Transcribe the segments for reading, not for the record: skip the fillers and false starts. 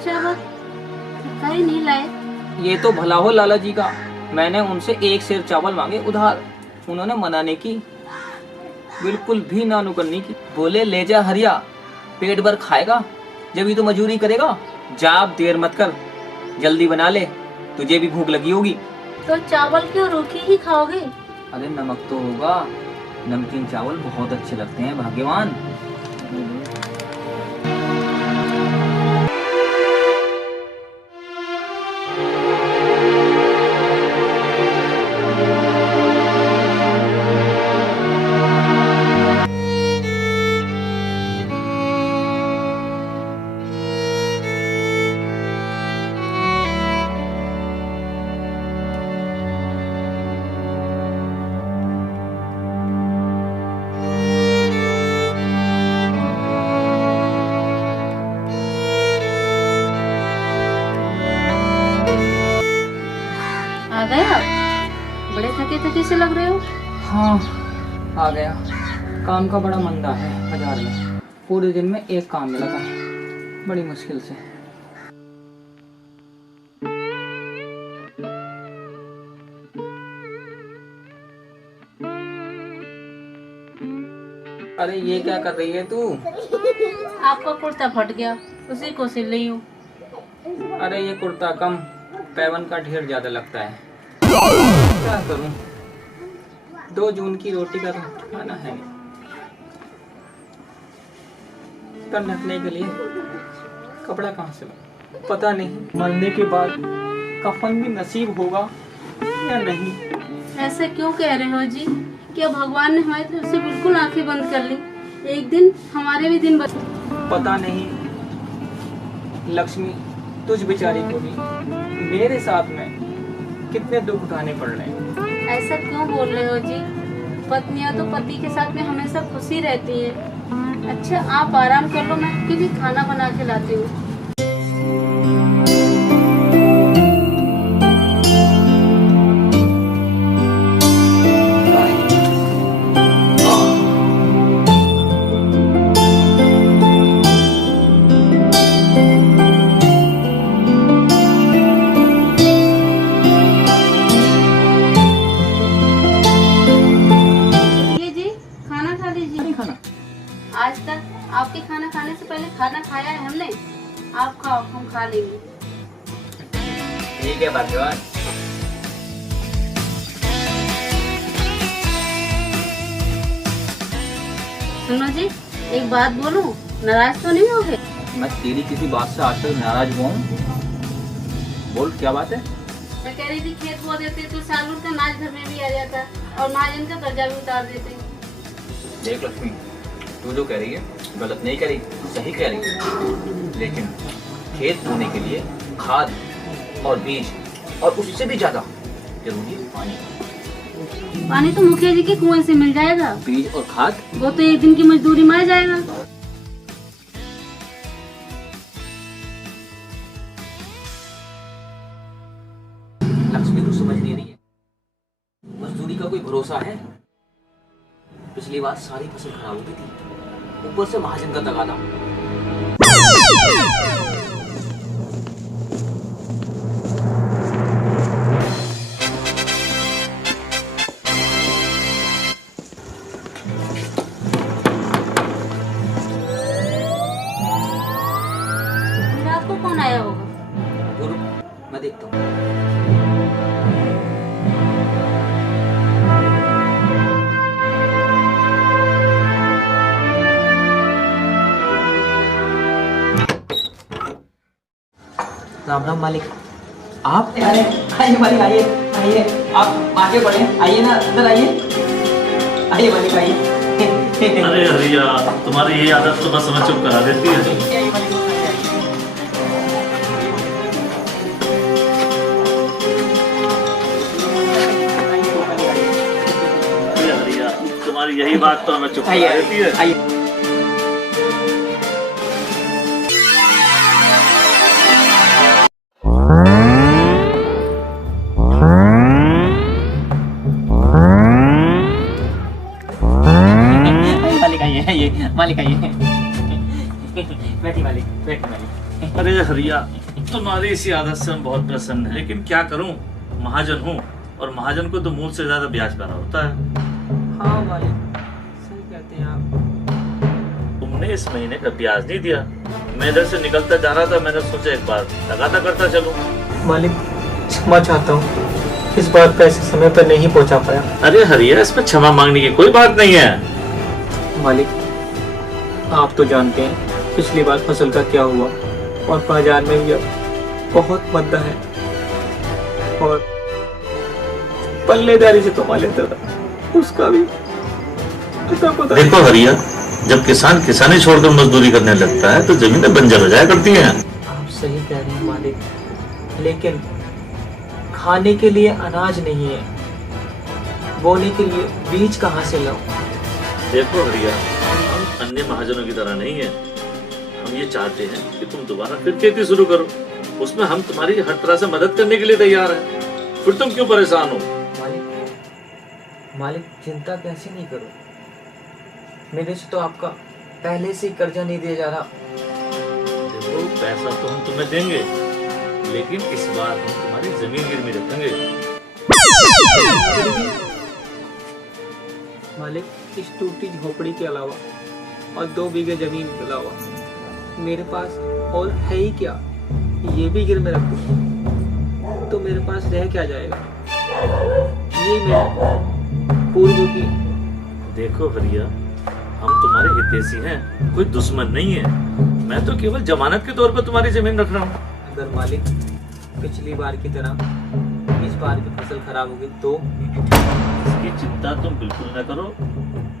चावल कहीं नहीं लाए। ये तो भला हो लाला जी का, मैंने उनसे 1 सेर चावल मांगे उधार, उन्होंने मना नहीं की, बिल्कुल भी नानुकन्नी की। बोले ले जा हरिया, पेट भर खाएगा जब ही तो मजूरी करेगा। जा अब देर मत कर, जल्दी बना ले, तुझे भी भूख लगी होगी। तो चावल क्यों रूखी ही खाओगे? अरे नमक तो होगा, नमकीन चावल बहुत अच्छे लगते हैं भाग्यवान। आ गए आप? बड़े थके थके से लग रहे हो। हाँ आ गया, काम का बड़ा मंदा है बाजार में, पूरे दिन में एक काम मिला था, बड़ी मुश्किल से। अरे ये क्या कर रही है तू? आपका कुर्ता फट गया, उसी को सिल रही हूँ। अरे ये कुर्ता कम, पैवन का ढेर ज्यादा लगता है, क्या करूं? 2 जून की रोटी का तो खाना है नहीं, तन ढकने के लिए कपड़ा कहाँ से लाऊं? पता नहीं मरने के बाद कफन भी नसीब होगा या नहीं। ऐसे क्यों कह रहे हो जी? क्या भगवान ने हमारी तरफ से बिल्कुल आंखें बंद कर ली? एक दिन हमारे भी दिन पता नहीं लक्ष्मी, तुझ बेचारी को भी मेरे साथ में कितने दुख उठाने पड़ रहे हैं। ऐसा क्यों बोल रहे हो जी? पत्नियां तो पति के साथ में हमेशा खुशी रहती है। अच्छा आप आराम कर लो, मैं आपके लिए खाना बना के लाती हूँ। आज तक आपके खाना खाने से पहले खाना खाया है हमने। आप खाओ, हम खा लेंगे। ठीक है भाग्यवान। सुनो जी, एक बात बोलूं, नाराज तो नहीं होगे? मैं तेरी किसी बात से आज तक नाराज हुआ हूँ? बोल क्या बात है? मैं कह रही थी खेत बो देते तो सालूर का नाच घर में भी आ जाता और महाजन का कर्जा भी उतार देते। देख लक्ष्मी, तू जो कह रही है गलत नहीं कह रही, सही कह रही है, लेकिन खेत बोने के लिए खाद और बीज और उससे भी ज्यादा जरूरी है पानी। पानी तो मुखिया जी के कुएं से मिल जाएगा। बीज और खाद वो तो एक दिन की मजदूरी में आ जाएगा। लक्ष्मी तू समझ नहीं रही है, मजदूरी का कोई भरोसा है? पिछली बार सारी फसल खराब हो गई थी, ऊपर से महाजन का तगादा। रात को कौन आया होगा? और मैं देखता हूँ। राम राम मालिक। आप? अरे आइए मालिक, आइए आइए, आप आगे बढ़े, आइए ना, अंदर आइए, आइए मालिक आइए। अरे हरिया, तुम्हारी ये आदत तो बस हमें चुप करा देती है। आइए मालिक, अरे हरिया, तुम्हारी यही बात तो हमें चुप करा आइए देती है। आइए। मालिक आइए, आइए मालिक आइए। बैठी मालिक, बैठी मालिक। अरे हरिया, तुम्हारी इसी आदत से हम बहुत प्रसन्न हैं, लेकिन क्या करूं, महाजन हूं और महाजन को तो मूल से ज्यादा ब्याज भरा होता है। हाँ मालिक, सही कहते हैं आप। तुमने इस महीने का ब्याज नहीं दिया। मैं इधर से निकलता जा रहा था, मैंने सोचा एक बार लगाता करता चलूं। मालिक क्षमा चाहता हूँ, इस बार पैसे समय पर नहीं पहुँचा पाया। अरे हरिया, इसमें क्षमा मांगने की कोई बात नहीं है। मालिक आप तो जानते हैं पिछली बार फसल का क्या हुआ, और बाजार में भी अब बहुत मंदा है, और पल्लेदारी से कमा लेता था, उसका भी पता देखो हरिया, जब किसान किसानी छोड़कर मजदूरी करने लगता है तो जमीनें बंजर हो जाया करती हैं। आप सही कह रहे हैं मालिक, लेकिन खाने के लिए अनाज नहीं है, बोने के लिए बीज कहाँ से लाऊं? देखो हरिया, हम अन्य महाजनों की तरह नहीं है। हम ये चाहते हैं कि तुम दोबारा फिर खेती शुरू करो, उसमें हम तुम्हारी हर तरह से मदद करने के लिए तैयार हैं। फिर तुम क्यों परेशान हो? मालिक चिंता कैसे नहीं करूं, मेरे से तो आपका पहले से ही कर्जा नहीं दिया जा रहा। देखो, पैसा तो हम तुम्हें देंगे, लेकिन इस बार हम तुम्हारी जमीन गिरवी रखेंगे। मालिक इस टूटी झोपड़ी के अलावा और 2 बीघे जमीन के अलावा मेरे पास और है ही क्या? ये भी गिर में रखूं तो मेरे पास रह क्या जाएगा? ये मेरे पूर्वों की। देखो हरिया, हम तुम्हारे हितैषी हैं, कोई दुश्मन नहीं है। मैं तो केवल जमानत के तौर पर तुम्हारी जमीन रख रहा हूँ। अगर मालिक पिछली बार की तरह इस बार की फसल खराब होगी तो? इसकी चिंता तुम बिल्कुल न करो,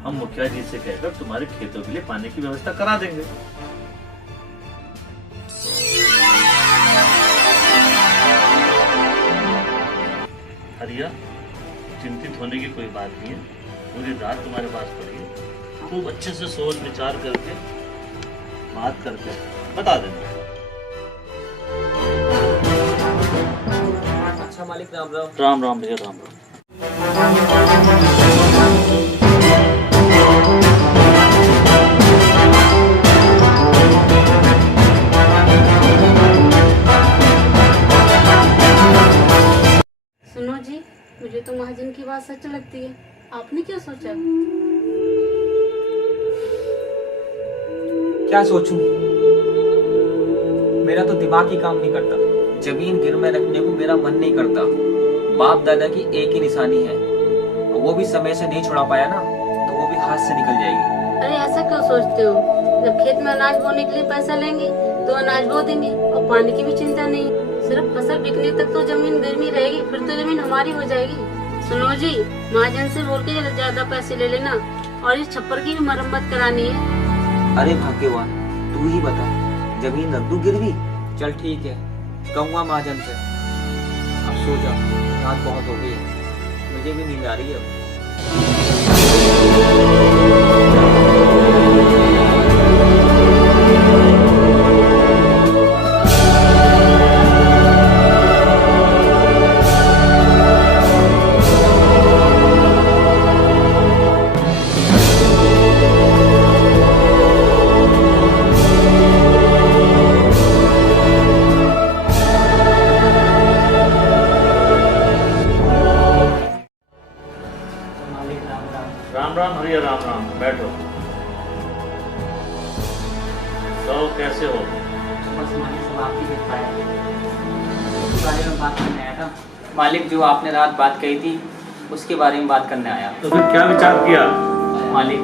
हम मुखिया जी से कहकर तुम्हारे खेतों के लिए पानी की व्यवस्था करा देंगे। हरिया, चिंतित होने की कोई बात नहीं है। पूरी रात तुम्हारे पास पड़ी है, खूब अच्छे से सोच विचार करके बात करके बता देना। अच्छा मालिक, राम राम। राम राम भैया, राम राम। सुनो जी, मुझे तो महाजन की बात सच लगती है। आपने क्या सोचा? क्या सोचूं? मेरा तो दिमाग ही काम नहीं करता। जमीन गिरवी रखने को मेरा मन नहीं करता। बाप दादा की एक ही निशानी है, और वो भी समय से नहीं छुड़ा पाया ना, तो वो भी हाथ से निकल जाएगी। अरे ऐसा क्यों सोचते हो? जब खेत में अनाज बोने के लिए पैसा लेंगे तो अनाज बो देंगे, और पानी की भी चिंता नहीं। सिर्फ फसल बिकने तक तो जमीन गर्मी रहेगी, फिर तो जमीन हमारी हो जाएगी। सुनो जी, महाजन से बोल के ज्यादा पैसे ले लेना, और इस छप्पर की भी मरम्मत करानी है। अरे भाग्यवान, तू ही बता, जमीन रख दूं गिरवी? चल ठीक है, कहूँगा महाजन से। अब सो जा, रात बहुत हो गई है, मुझे भी नींद आ रही है अब। राम राम हरिया, राम राम। बैठो। तो कैसे हो? बस मालिक सब आपकी कृपा है। उसके बारे में बात करने आया था। मालिक जो आपने रात बात कही थी उसके बारे में बात करने आया। तो फिर क्या विचार किया? मालिक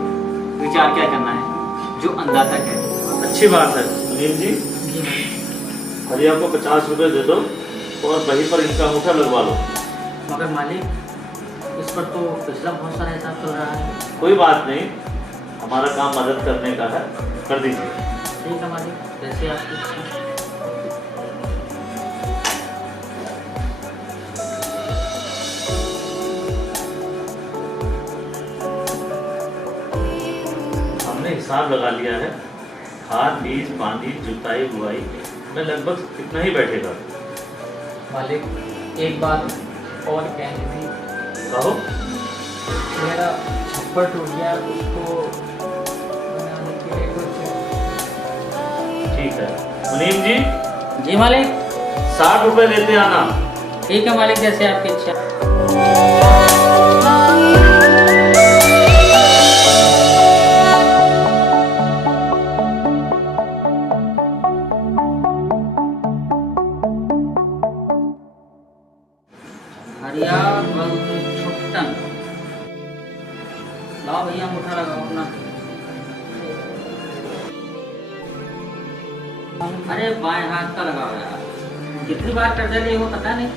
विचार क्या करना है, जो अंदाजा है। अच्छी बात है। सुनील जी, हरिया को 50 रुपए दे दो और वहीं पर इनका अंगूठा लगवा लो। मगर मालिक इस पर तो पिछला बहुत सारा हिसाब चल रहा है। कोई बात नहीं, हमारा काम मदद करने का है, कर दीजिए। ठीक है मालिक, जैसे आपकी इच्छा। हमने हिसाब लगा लिया है। खाद, बीज, पानी, जुताई, बुआई में लगभग इतना ही बैठेगा। मालिक एक बात और कहनी थी। कहो। मेरा छप्पर टूट गया, उसको बनाने के लिए कुछ। ठीक है, मुनीम जी, जी मालिक। 60 रुपए लेते आना। ठीक है मालिक, जैसे आपकी इच्छा। हरिया छुट्टन। लाओ भैया, मुठा लगाओ अपना। अरे बाएं हाथ का लगाओ यार, कितनी बार कर्जा लिए वो पता नहीं।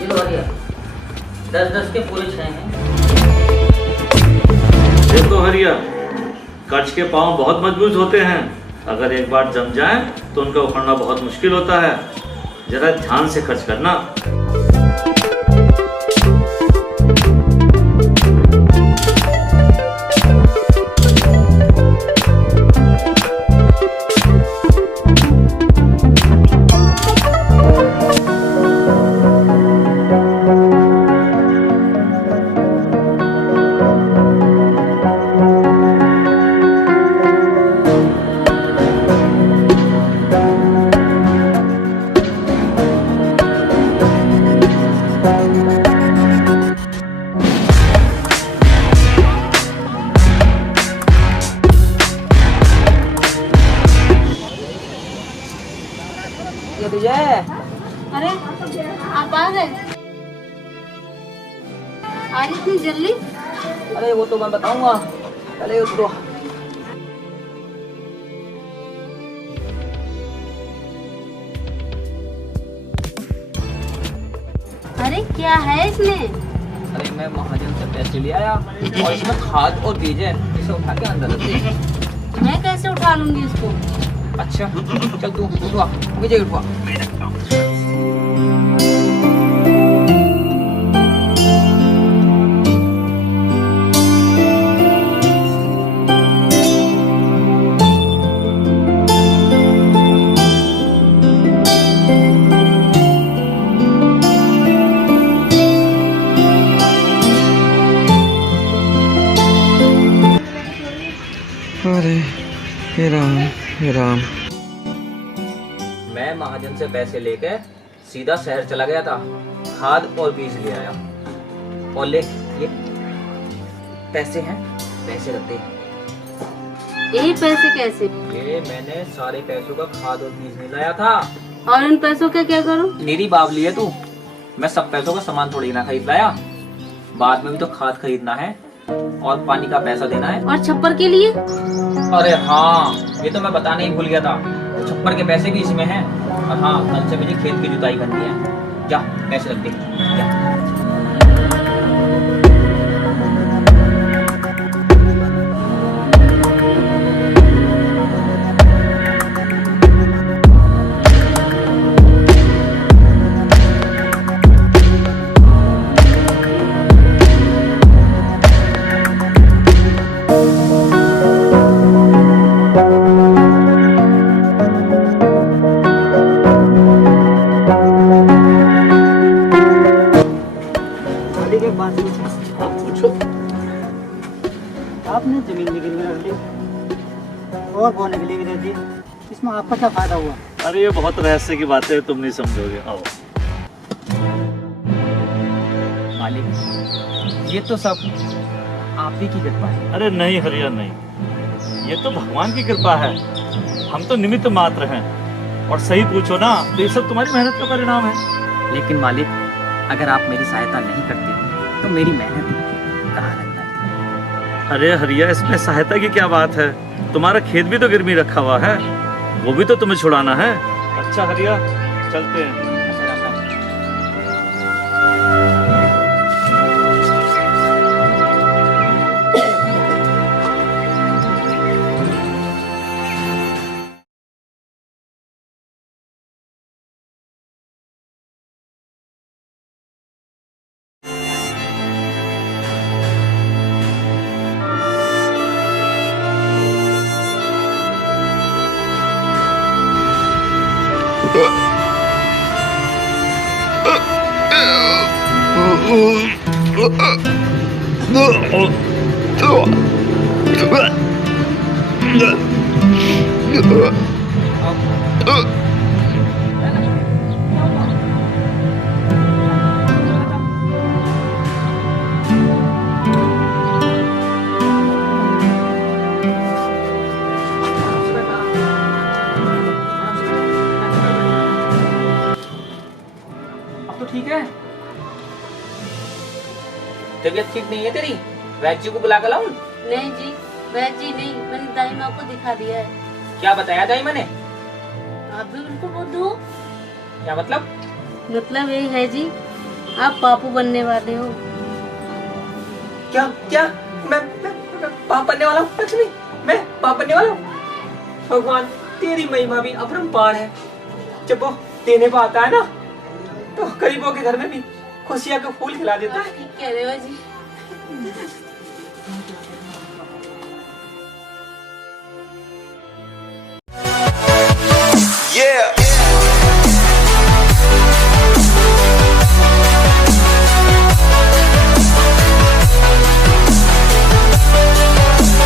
ये लो हरिया, 10-10 के पूरे 6 हैं। देखो हरिया, कर्ज के पांव बहुत मजबूत होते हैं। अगर एक बार जम जाए तो उनका उखड़ना बहुत मुश्किल होता है। जरा ध्यान से खर्च करना। ये तुझे अरे आप आ गए, आज इतनी जल्दी? अरे वो तो मैं बताऊंगा, पहले उतरो। अरे क्या है इसमें? अरे मैं महाजन से पैसे ले आया और इसमें खाद और बीज है, इसे उठा के अंदर रख दे। मैं कैसे उठा लूंगी इसको? अच्छा चल तू उठवा, मुझे उठवा। अरे हे राम हे राम। मैं महाजन से पैसे लेके सीधा शहर चला गया था, खाद और बीज ले आया। और ले ये पैसे हैं, पैसे रख दे। यही पैसे कैसे? ये मैंने सारे पैसों का खाद और बीज नहीं लाया था। और इन पैसों का क्या करूं? मेरी बावली है तू, मैं सब पैसों का सामान थोड़ी ना खरीद लाया। बाद में भी तो खाद खरीदना है और पानी का पैसा देना है। और छप्पर के लिए? अरे हाँ, ये तो मैं बताने ही भूल गया था, छप्पर के पैसे भी इसमें हैं। और हाँ, कल से मुझे खेत की जुताई करनी है। जा पैसे रख दे जा। आपने जमीन भी गिरवी रख ली और बोने के लिए भी दे दी, इसमें आपका क्या फायदा हुआ? अरे ये बहुत रहस्य की बातें तुम नहीं समझोगे। आओ। मालिक, ये तो सब आप ही की कृपा है। अरे नहीं हरिया नहीं, ये तो भगवान की कृपा है। हम तो निमित्त मात्र हैं। और सही पूछो ना तो ये सब तुम्हारी मेहनत का परिणाम है। लेकिन मालिक, अगर आप मेरी सहायता नहीं करते तो मेरी मेहनत कहाँ लग जाती? अरे हरिया, इसमें सहायता की क्या बात है? तुम्हारा खेत भी तो गिरवी रखा हुआ है, वो भी तो तुम्हें छुड़ाना है। अच्छा हरिया, चलते हैं। अब तो ठीक है। तबीयत ठीक नहीं है तेरी? वैद्य जी को बुला कर लाऊं? नहीं जी, वैद्य जी नहीं, मैंने दाई माँ को दिखा दिया है। क्या बताया दाई मैंने? आप भी बिल्कुल बुद्ध हो। क्या मतलब? मतलब यही है जी, आप पापू बनने वाले हो। क्या क्या मैं पाप बनने वाला हूँ? लक्ष्मी, मैं पाप बनने वाला हूँ? भगवान, तेरी महिमा भी अपरंपार है। जब वो देने पर आता है ना, तो गरीबों के घर में भी खुशियाँ का फूल खिला देता है। ठीक कह रहे हो जी। Yeah.